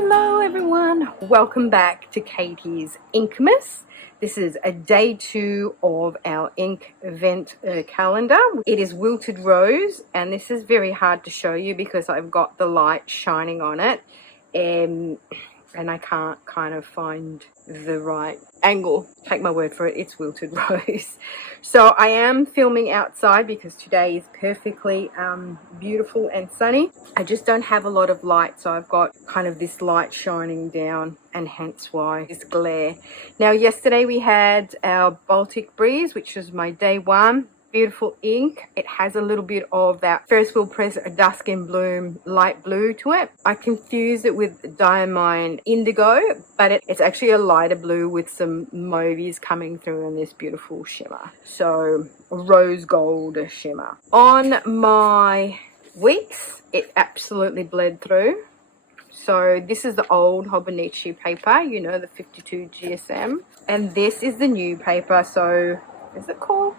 Hello everyone, welcome back to Katie's Inkmas. This is a day 2 of our Inkvent calendar. It is wilted rose, and this is very hard to show you because I've got the light shining on it and I can't kind of find the right angle. Take my word for it, it's wilted rose. So I am filming outside because today is perfectly beautiful and sunny. I just don't have a lot of light, so I've got kind of this light shining down, and hence why this glare. Now yesterday we had our Baltic breeze, which was my day 1. Beautiful ink. It has a little bit of that first wheel press dusk and bloom light blue to it. I confused it with diamond indigo, but it's actually a lighter blue with some mauves coming through in this beautiful shimmer. So rose gold shimmer. On my weeks, it absolutely bled through. So this is the old Hobonichi paper, you know, the 52 GSM, and this is the new paper. So is it called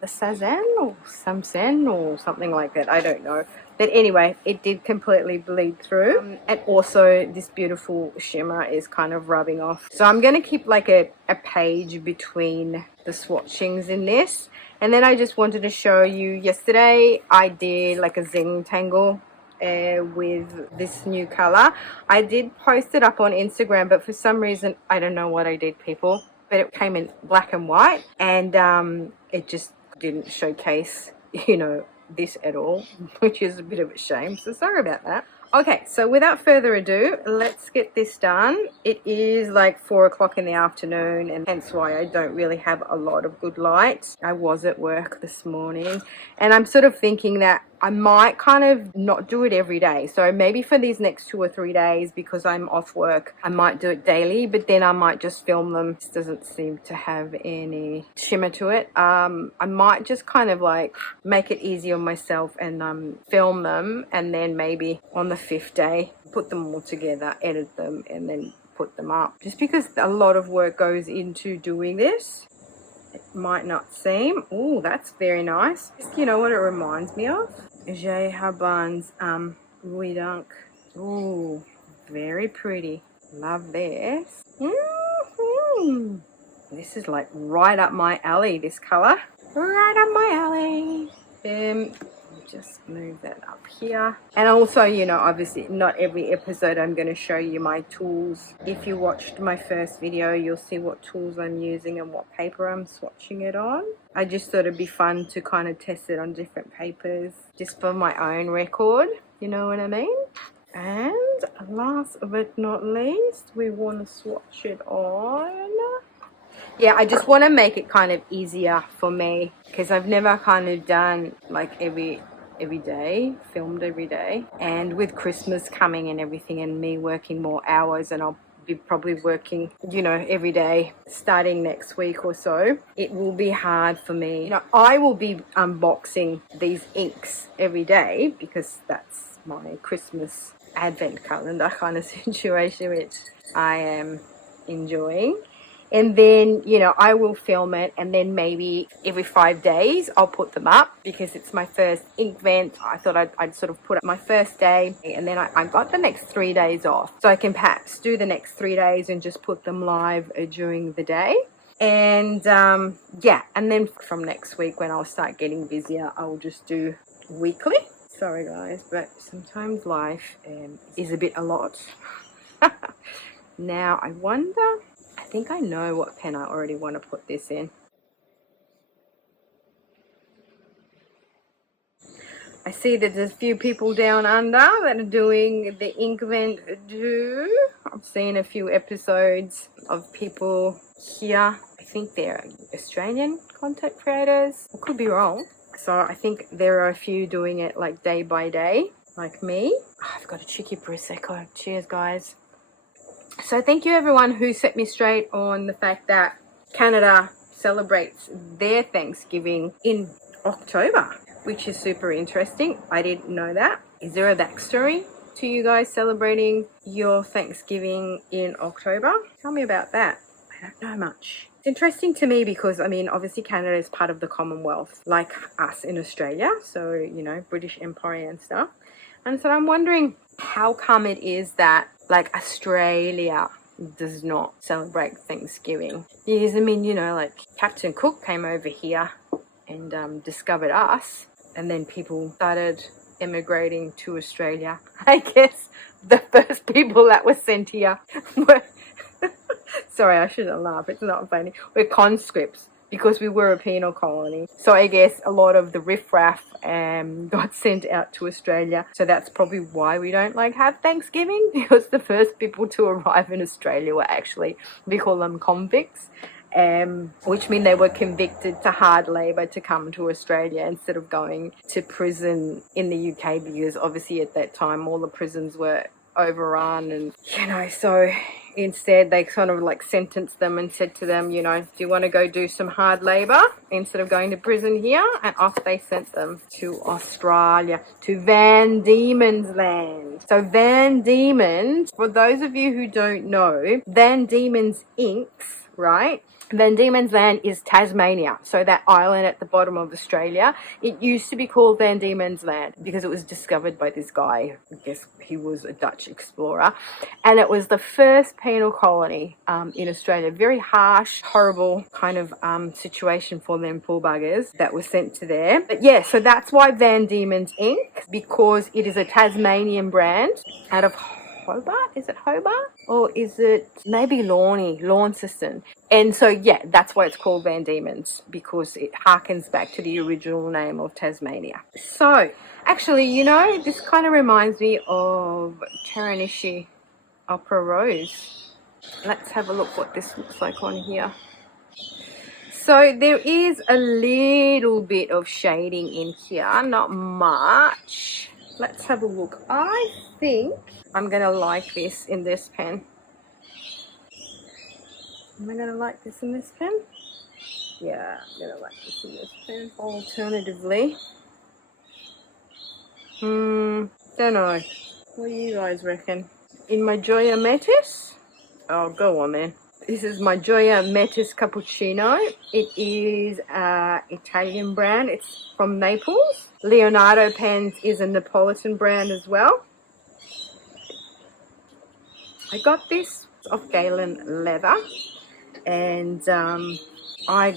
the Sazan or Samsen or something like that? I don't know, but anyway, it did completely bleed through, and also this beautiful shimmer is kind of rubbing off. So I'm going to keep like a page between the swatchings in this. And then I just wanted to show you, yesterday I did like a zing tangle with this new color. I did post it up on Instagram, but for some reason I don't know what I did, people, but it came in black and white, and it just didn't showcase, you know, this at all, which is a bit of a shame, so sorry about that. Okay, so without further ado, let's get this done. It is like 4 o'clock in the afternoon, and hence why I don't really have a lot of good light. I was at work this morning, and I'm sort of thinking that I might kind of not do it every day. So maybe for these next 2 or 3 days, because I'm off work, I might do it daily, but then I might just film them. This doesn't seem to have any shimmer to it. I might just kind of like make it easy on myself and film them, and then maybe on the 5th day, put them all together, edit them, and then put them up. Just because a lot of work goes into doing this. It might not seem. Oh, that's very nice. You know what it reminds me of? Jay Haban's Louis Dunk. Ooh, very pretty. Love this. This is like right up my alley, this color. Right up my alley. Just move that up here. And also, you know, obviously not every episode I'm going to show you my tools. If you watched my first video, you'll see what tools I'm using and what paper I'm swatching it on. I just thought it'd be fun to kind of test it on different papers, just for my own record, you know what I mean? And last but not least, we want to swatch it on. Yeah, I just want to make it kind of easier for me, because I've never kind of done like every day, filmed every day, and with Christmas coming and everything, and me working more hours, and I'll be probably working, you know, every day starting next week or so, it will be hard for me. You know, I will be unboxing these inks every day because that's my Christmas advent calendar kind of situation, which I am enjoying. And then, you know, I will film it, and then maybe every 5 days I'll put them up, because it's my first Inkvent. I thought I'd sort of put up my first day, and then I got the next 3 days off. So I can perhaps do the next 3 days and just put them live during the day. And yeah, and then from next week, when I'll start getting busier, I'll just do weekly. Sorry guys, but sometimes life is a bit a lot. Now I wonder, I think I know what pen I already want to put this in. I see that there's a few people down under that are doing the Inkvent too. I've seen a few episodes of people here. I think they're Australian content creators. I could be wrong. So I think there are a few doing it like day by day, like me. Oh, I've got a cheeky Prosecco. Cheers, guys. So thank you everyone who set me straight on the fact that Canada celebrates their Thanksgiving in October, which is super interesting. I didn't know that. Is there a backstory to you guys celebrating your Thanksgiving in October? Tell me about that. I don't know much. It's interesting to me because, I mean, obviously Canada is part of the Commonwealth, like us in Australia. So, you know, British Empire and stuff. And so I'm wondering how come it is that Like Australia does not celebrate Thanksgiving. Because, I mean, you know, like Captain Cook came over here and discovered us, and then people started immigrating to Australia. I guess the first people that were sent here were sorry, I shouldn't laugh, it's not funny. We're conscripts because we were a penal colony. So I guess a lot of the riffraff got sent out to Australia. So that's probably why we don't like have Thanksgiving, because the first people to arrive in Australia were actually, we call them convicts. Which mean they were convicted to hard labour to come to Australia instead of going to prison in the UK, because obviously at that time all the prisons were overrun, and you know, so instead they kind of like sentenced them and said to them, you know, do you want to go do some hard labour instead of going to prison here? And off they sent them to Australia, to Van Diemen's Land. So Van Diemen's, for those of you who don't know, Van Diemen's Inks, right? Van Diemen's Land is Tasmania, so that island at the bottom of Australia. It used to be called Van Diemen's Land because it was discovered by this guy. I guess he was a Dutch explorer. And it was the first penal colony in Australia. Very harsh, horrible kind of situation for them poor buggers that were sent to there. But yeah, so that's why Van Diemen's Ink, because it is a Tasmanian brand out of Hobart? Is it Hobart? Or is it maybe Launceston? And so, yeah, that's why it's called Van Diemen's, because it harkens back to the original name of Tasmania. So, actually, you know, this kind of reminds me of Teranishi Opera Rose. Let's have a look what this looks like on here. So there is a little bit of shading in here, not much. Let's have a look. I think I'm going to like this in this pen. Am I going to like this in this pen? Yeah, I'm going to like this in this pen. Alternatively, don't know. What do you guys reckon? In my Gioia Metis? Oh, go on then. This is my Gioia Metis Cappuccino. It is an Italian brand. It's from Naples. Leonardo Pens is a Neapolitan brand as well. I got this off Galen Leather, and I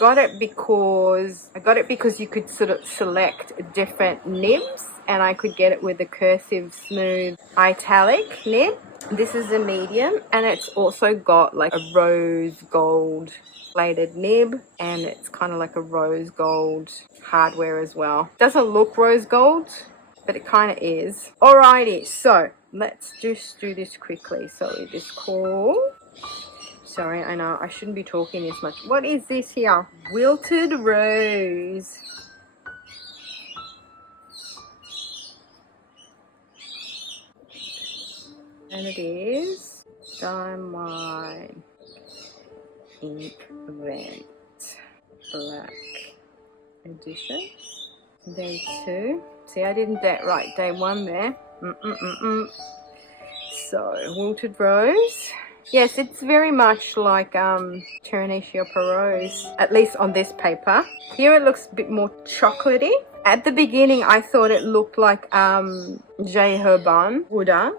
got it because you could sort of select different nibs, and I could get it with a cursive smooth italic nib. This is a medium, and it's also got like a rose gold plated nib, and it's kind of like a rose gold hardware as well. Doesn't look rose gold, but it kind of is. Alrighty, so let's just do this quickly. So it is called, sorry, I know I shouldn't be talking this much. What is this here? Wilted Rose. And it is Diamond Inkvent Black Edition. Day 2. See, I didn't get right day 1 there. So, Wilted Rose. Yes, it's very much like Teranishi Opera Rose, at least on this paper. Here it looks a bit more chocolatey. At the beginning, I thought it looked like J. Herbin Wood Unk,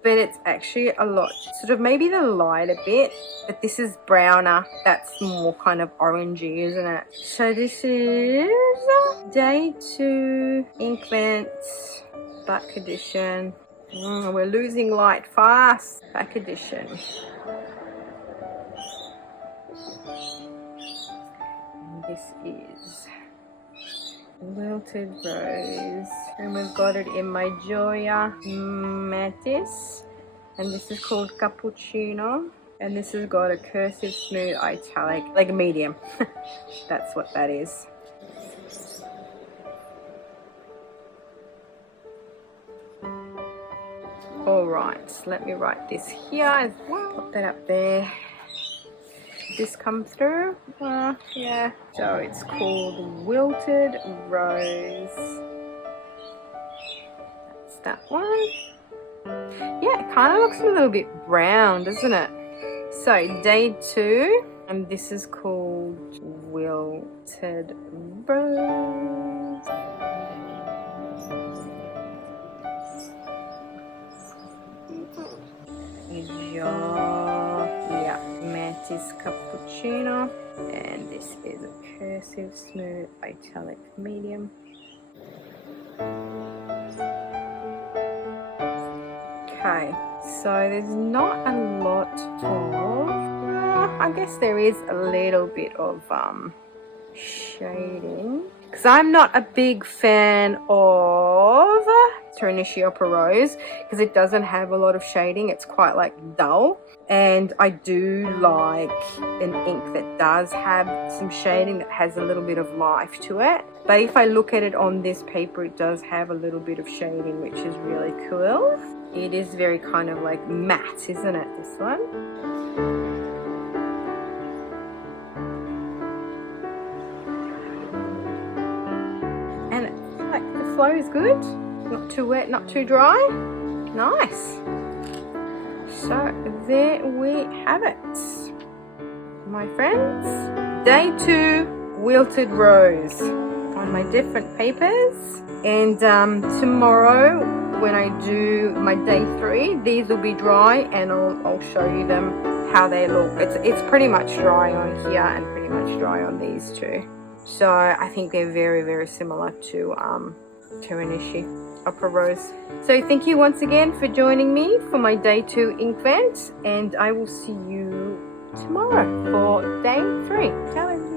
but it's actually a lot, sort of maybe the lighter bit, but this is browner. That's more kind of orangey, isn't it? So this is Day 2 Inkvent Back Edition. We're losing light fast. Back Edition. And this is Wilted Rose, and we've got it in my Gioia Metis, and this is called Cappuccino, and this has got a cursive smooth italic, like a medium. That's what that is. Alright, so let me write this here as well. Put that up there. This come through? Yeah. So it's called Wilted Rose. That's that one. Yeah, it kind of looks a little bit brown, doesn't it? So Day 2, and this is called Wilted Rose. Yeah, Mantis Cappuccino. And this is a cursive, smooth, italic, medium. Okay, so there's not a lot of, I guess there is a little bit of shading, because I'm not a big fan of Teranishi Opera Rose because it doesn't have a lot of shading. It's quite like dull, and I do like an ink that does have some shading, that has a little bit of life to it. But if I look at it on this paper, it does have a little bit of shading, which is really cool. It is very kind of like matte, isn't it, this one? And like the flow is good, not too wet, not too dry. Nice. So there we have it, my friends. Day 2 Wilted Rose on my different papers. And tomorrow when I do my day 3, these will be dry, and I'll show you them how they look. It's pretty much dry on here and pretty much dry on these two. So I think they're very, very similar to Teranishi Opera Rose. So thank you once again for joining me for my day 2 Inkvent, and I will see you tomorrow for day 3. Ciao.